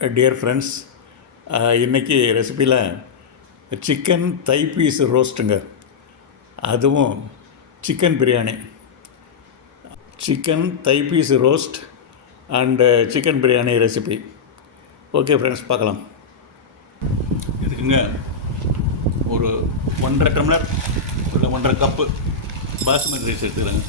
Dear friends, இன்றைக்கி ரெசிப்பியில் chicken thigh piece ரோஸ்ட்டுங்க. அதுவும் chicken biryani. Chicken thigh piece roast and chicken biryani recipe. Okay friends, பார்க்கலாம். இதுக்குங்க ஒரு 1.5 டம்ளர் இல்லை 1.5 கப்பு பாசுமதி ரைஸ் எடுத்துக்கிறேங்க.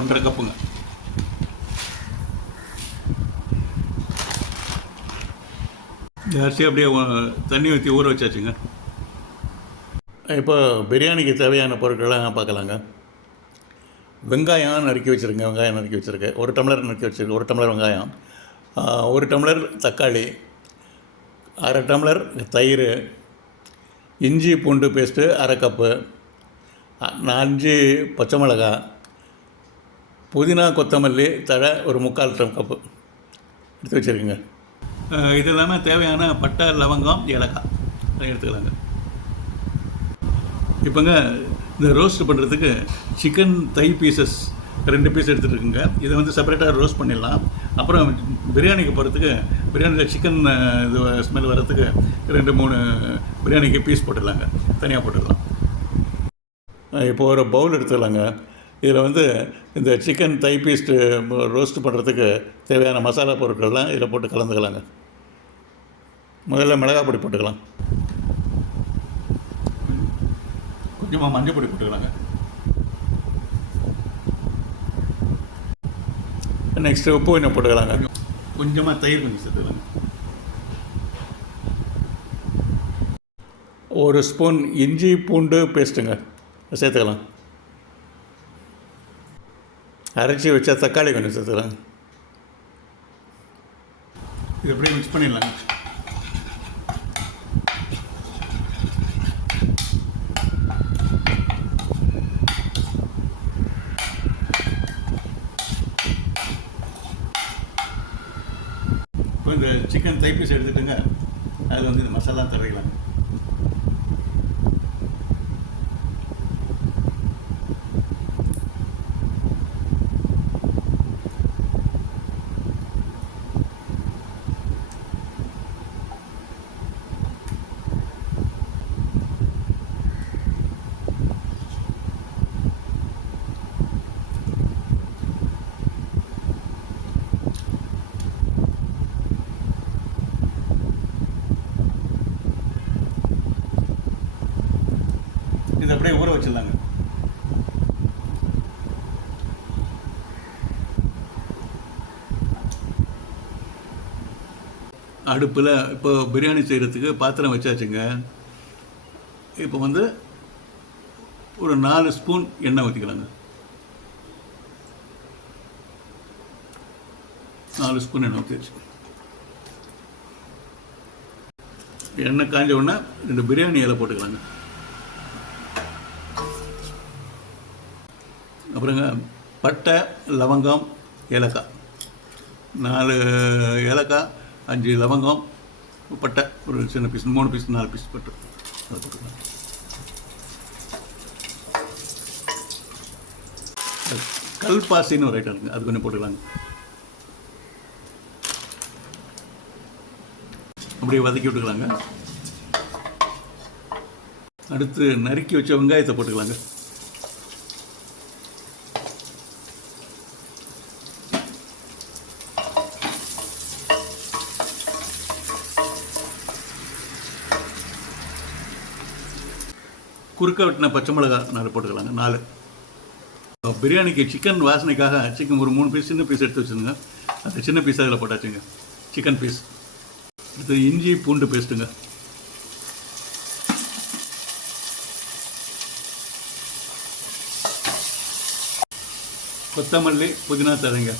ஒன்றரை கப்புங்க. அரிசி அப்படியே தண்ணி ஊற்றி ஊற வச்சாச்சுங்க. இப்போ பிரியாணிக்கு தேவையான பொருட்கள்லாம் பார்க்கலாங்க. வெங்காயம் நறுக்கி வச்சுருக்கேன். 1 டம்ளர் நறுக்கி வச்சுருக்கேன். 1 டம்ளர் வெங்காயம், 1 டம்ளர் தக்காளி, 1/2 டம்ளர் தயிர், இஞ்சி பூண்டு பேஸ்ட்டு 1/2 கப்பு, 5 பச்சை மிளகா, புதினா கொத்தமல்லி தழை ஒரு 3/4 கப்பு எடுத்து வச்சுருக்கேங்க. இது இல்லாமல் தேவையான பட்டை, லவங்கம், ஏலக்காய் எடுத்துக்கலாங்க. இப்போங்க இந்த ரோஸ்ட் பண்ணுறதுக்கு சிக்கன் தை பீசஸ் 2 பீஸ் எடுத்துகிட்டுருக்குங்க. இதை வந்து செப்பரேட்டாக ரோஸ்ட் பண்ணிடலாம். அப்புறம் பிரியாணிக்கு போகிறதுக்கு, பிரியாணியில் சிக்கன் இது ஸ்மெல் வர்றதுக்கு 2-3 பிரியாணிக்கு பீஸ் போட்டுடலாங்க, தனியாக போட்டுடலாம். இப்போது ஒரு பவுல் எடுத்துக்கலாங்க. இதில் வந்து இந்த சிக்கன் தை பீஸ்ட்டு ரோஸ்ட் பண்ணுறதுக்கு தேவையான மசாலா பொருட்கள்லாம் இதில் போட்டு கலந்துக்கலாங்க. முதல்ல மிளகாய் பொடி போட்டுக்கலாம். கொஞ்சமாக மஞ்சள் பொடி போட்டுக்கலாங்க. நெக்ஸ்ட்டு உப்பு கொஞ்சம் போட்டுக்கலாங்க. கொஞ்சமாக தயிர் கொஞ்சம் சேர்த்துக்கலாங்க. 1 ஸ்பூன் இஞ்சி பூண்டு பேஸ்ட்டுங்க சேர்த்துக்கலாம். அரைச்சி வச்சா தக்காளி கொஞ்சம் சேர்த்துக்கலாம். இது அப்படியே மிக்ஸ் பண்ணிடலாங்க. இப்போ இந்த சிக்கன் தை பீஸ் எடுத்துட்டுங்க, அதில் வந்து இந்த மசாலா தடவிக்கலாங்க. இது அப்படியே ஊற வச்சிடலாங்க. அடுப்பில் இப்போ பிரியாணி செய்கிறதுக்கு பாத்திரம் வச்சாச்சுங்க. இப்போ வந்து ஒரு 4 ஸ்பூன் எண்ணெய் ஊற்றிக்கலாங்க. 4 ஸ்பூன் எண்ணெய் ஊற்றிடுச்சு. எண்ணெய் காஞ்ச உடனே 2 பிரியாணி இலை போட்டுக்கலாங்க. அப்புறங்க பட்டை, லவங்கம், ஏலக்காய், 4 ஏலக்காய், 5 லவங்கம், பட்டை ஒரு சின்ன பீஸ், 3 பீஸ் 4 பீஸ் பட்டை அதை போட்டுக்கலாம். கல்பாசின்னு ஒரு ஐட்டம் இருக்குங்க, அது கொஞ்சம் போட்டுக்கலாங்க. அப்படியே வதக்கி விட்டுக்கலாங்க. அடுத்து நறுக்கி வச்ச வெங்காயத்தை போட்டுக்கலாங்க. குறுக்க வெட்டின பச்சை மிளகா 4 போட்டுக்கலாங்க. 4 பிரியாணிக்கு சிக்கன் வாசனைக்காக சிக்கன் ஒரு 3 பீஸ் சின்ன பீஸ் எடுத்து வச்சுருங்க. அந்த சின்ன பீஸ் அதில் போட்டாச்சுங்க, சிக்கன் பீஸ். அடுத்து இஞ்சி பூண்டு பேஸ்ட்டுங்க. கொத்தமல்லி, புதினா தழைங்க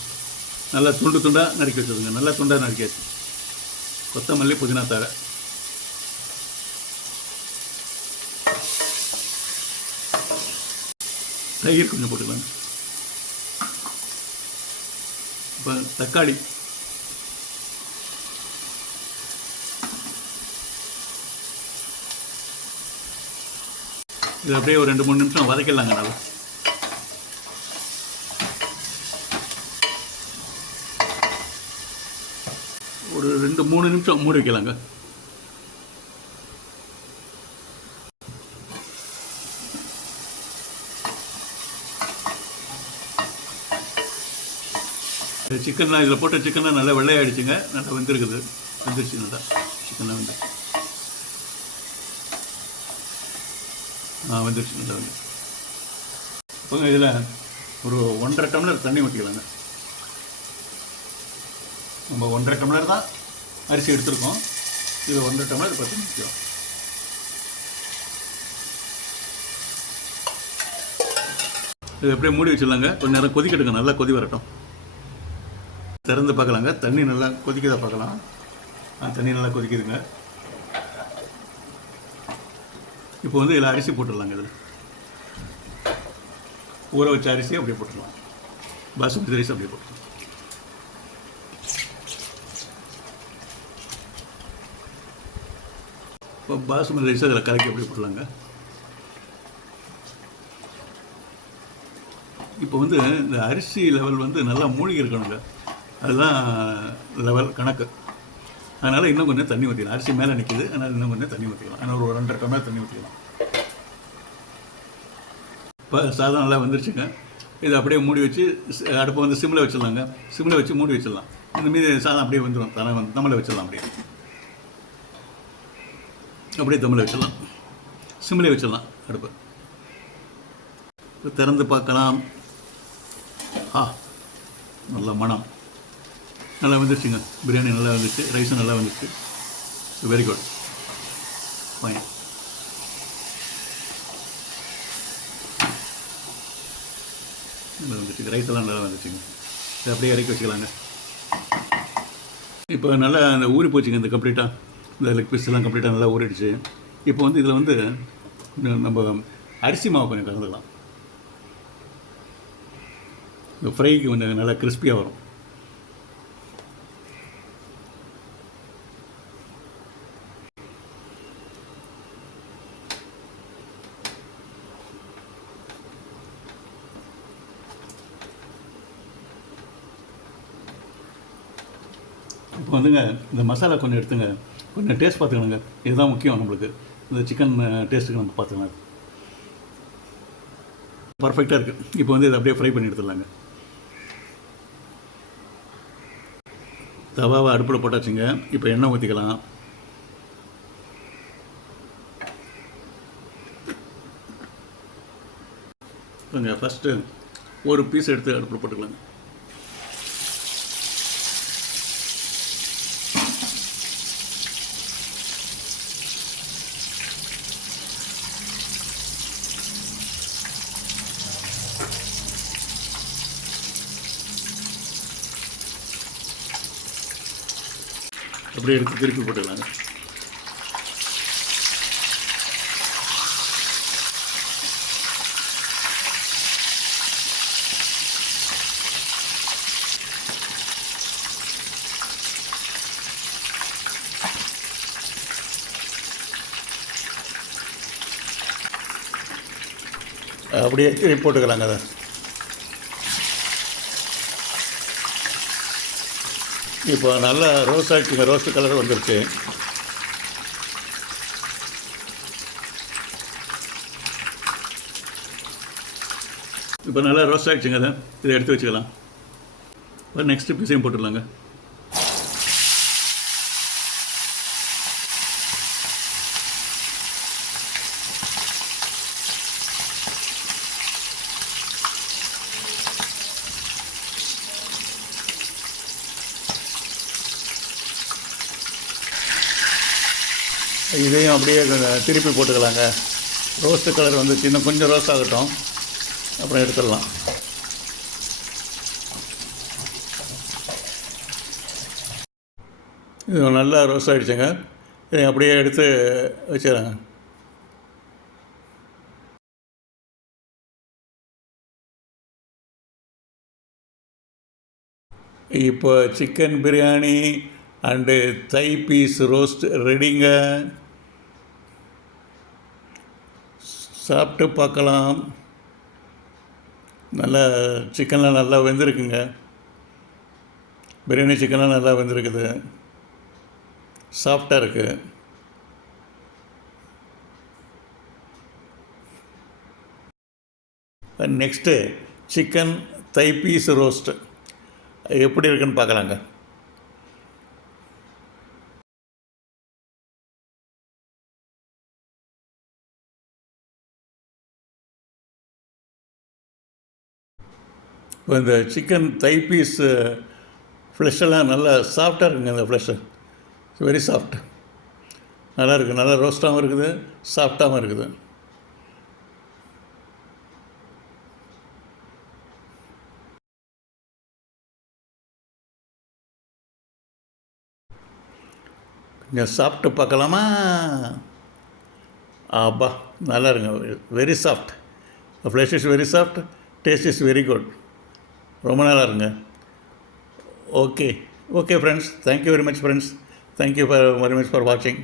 நல்லா துண்டு துண்டாக நறுக்கி வச்சுருங்க. நல்லா துண்டாக நறுக்கியாச்சு. கொத்தமல்லி, புதினா தழை, தயிர் கொஞ்சம் போட்டுக்கலாங்க. இப்போ தக்காளி, இது அப்படியே ஒரு 2-3 நிமிஷம் வதக்கிடலாங்க. நல்லா ஒரு 2-3 நிமிஷம் மூடி வைக்கலாங்க. சிக்கன்லாம் இதில் போட்ட சிக்கன்லாம் நல்லா வெள்ளையாகிடுச்சுங்க. நல்லா வெந்துருக்குது. வெந்துருச்சு நல்லா சிக்கன்லாம் வெந்துருச்சு நல்லா வந்து. இப்போ இதில் ஒரு 1.5 டம்ளர் தண்ணி ஊற்றிக்கலாங்க. நம்ம 1.5 டம்ளர் தான் அரிசி எடுத்துருக்கோம். இது 1.5 டம்ளர் 10 நிமிஷம். இது எப்படியே மூடி வச்சிடலாங்க. கொஞ்சம் நேரம் கொதிக்கட்டுங்க. நல்லா கொதி வரட்டும். திறந்து பார்க்கலாங்க. தண்ணி நல்லா கொதிக்கதா பார்க்கலாம். தண்ணி நல்லா கொதிக்குதுங்க. இப்போ வந்து இதில் அரிசி போட்டுடலாங்க. இதில் ஊற வச்ச அரிசியை அப்படியே போட்டுடலாம். பாசுமதி ரைஸ் அப்படியே போட்டுடலாம். இப்போ பாசுமதி ரைஸ் அதில் கலக்கி அப்படியே போடலாங்க. இப்போ வந்து இந்த அரிசி லெவல் வந்து நல்லா மூழ்கி இருக்கணுங்க. அதுதான் லெவல் கணக்கு. அதனால் இன்னும் கொஞ்சம் தண்ணி ஊற்றிக்கலாம். அரிசி மேலே நிற்கிது, அதனால் இன்னும் கொஞ்சம் தண்ணி ஊற்றிக்கலாம். அதனால் ஒரு 2.5 டம்ளர் தண்ணி ஊற்றிக்கலாம். இப்போ சாதம் நல்லா வந்துருச்சுங்க. இதை அப்படியே மூடி வச்சு அடுப்பை வந்து சிம்மில் வச்சிடலாங்க. சிம்மில் வச்சு மூடி வச்சிடலாம். இந்த மீதி சாதம் அப்படியே வந்துடும். தம்மில் வச்சிடலாம். அப்படியே தம்மில் வச்சிடலாம். சிம்மில் வச்சிடலாம் அடுப்பு. இப்போ திறந்து பார்க்கலாம். நல்ல மனம். நல்லா வந்துருச்சுங்க. பிரியாணி நல்லா வந்துச்சு. ரைஸும் நல்லா வந்துச்சு. Very good. ஃபைன். நல்லா வந்துச்சு. ரைஸ் எல்லாம் நல்லா வந்துச்சுங்க. இதை அப்படியே இறக்கி வச்சுக்கலாங்க. இப்போ நல்லா அந்த ஊறி போச்சுங்க. இந்த கம்ப்ளீட்டாக இந்த லெக் பீஸ் எல்லாம் கம்ப்ளீட்டாக நல்லா ஊறிடுச்சு. இப்போ வந்து இதில் வந்து நம்ம அரிசி மாவு கொஞ்சம் கலந்துக்கலாம். இந்த ஃப்ரைக்கு கொஞ்சம் நல்லா கிறிஸ்பியாக வரும். இப்போ வந்துங்க இந்த மசாலா கொஞ்சம் எடுத்துங்க. கொஞ்சம் டேஸ்ட் பார்த்துக்கணுங்க. இதுதான் முக்கியம் நம்மளுக்கு. இந்த சிக்கன் டேஸ்ட்டுக்கு நம்ம பார்த்துக்கலாம். பர்ஃபெக்டாக இருக்குது. இப்போ வந்து இதை அப்படியே ஃப்ரை பண்ணி எடுத்துடலாங்க. தவாவை அடுப்பில் போட்டாச்சுங்க. இப்போ எண்ணெய் ஊற்றிக்கலாம். கொஞ்சம் ஃபஸ்ட்டு ஒரு பீஸ் எடுத்து அடுப்பில் போட்டுக்கலாங்க. அப்படியே எடுத்து திருப்பி போட்டுக்கலாங்க. அப்படியே திருப்பி போட்டுக்கலாங்க. அதை இப்போ நல்லா ரோஸ் ஆகிடுச்சுங்க. ரோஸ்ட் கலர் வந்துருச்சு. இப்போ நல்லா ரோஸ்ட் ஆகிடுச்சுங்க. இதை எடுத்து வச்சுக்கலாம். இப்போ நெக்ஸ்ட்டு பீஸையும் போட்டுடலாங்க. இதையும் அப்படியே திருப்பி போட்டுக்கலாங்க. ரோஸ்ட்டு கலர் வந்து இன்னும் கொஞ்சம் ரோஸ்ட் ஆகட்டும், அப்புறம் எடுத்துடலாம். இது நல்லா ரோஸ்ட் ஆகிடுச்சுங்க. இதை அப்படியே எடுத்து வச்சிடறேங்க. இப்போ chicken biryani and thigh piece roast ரெடிங்க. சாப்பிட்டு பார்க்கலாம். நல்லா சிக்கன்லாம் நல்லா வெந்திருக்குங்க. பிரியாணி சிக்கன்லாம் நல்லா வெந்திருக்குது, சாஃப்டாக இருக்குது. Next chicken thigh piece roast எப்படி இருக்குன்னு பார்க்கலாங்க. இப்போ இந்த சிக்கன் தை பீஸ் ஃப்ளெஷ்ஷெல்லாம் நல்லா சாஃப்டாக இருக்குங்க. இந்த ஃப்ளெஷ்ஷு வெரி சாஃப்ட், நல்லா இருக்குது. நல்லா ரோஸ்ட்டாகவும் இருக்குது, சாஃப்டாகவும் இருக்குது. கொஞ்சம் சாப்பிட்டு பார்க்கலாமா? ஆப்பா, நல்லா இருங்க. Very soft, flesh is very soft, taste is very good. ரொம்ப நல்லா இருங்க. Okay okay friends, thank you very much friends, thank you very much for வாட்சிங்.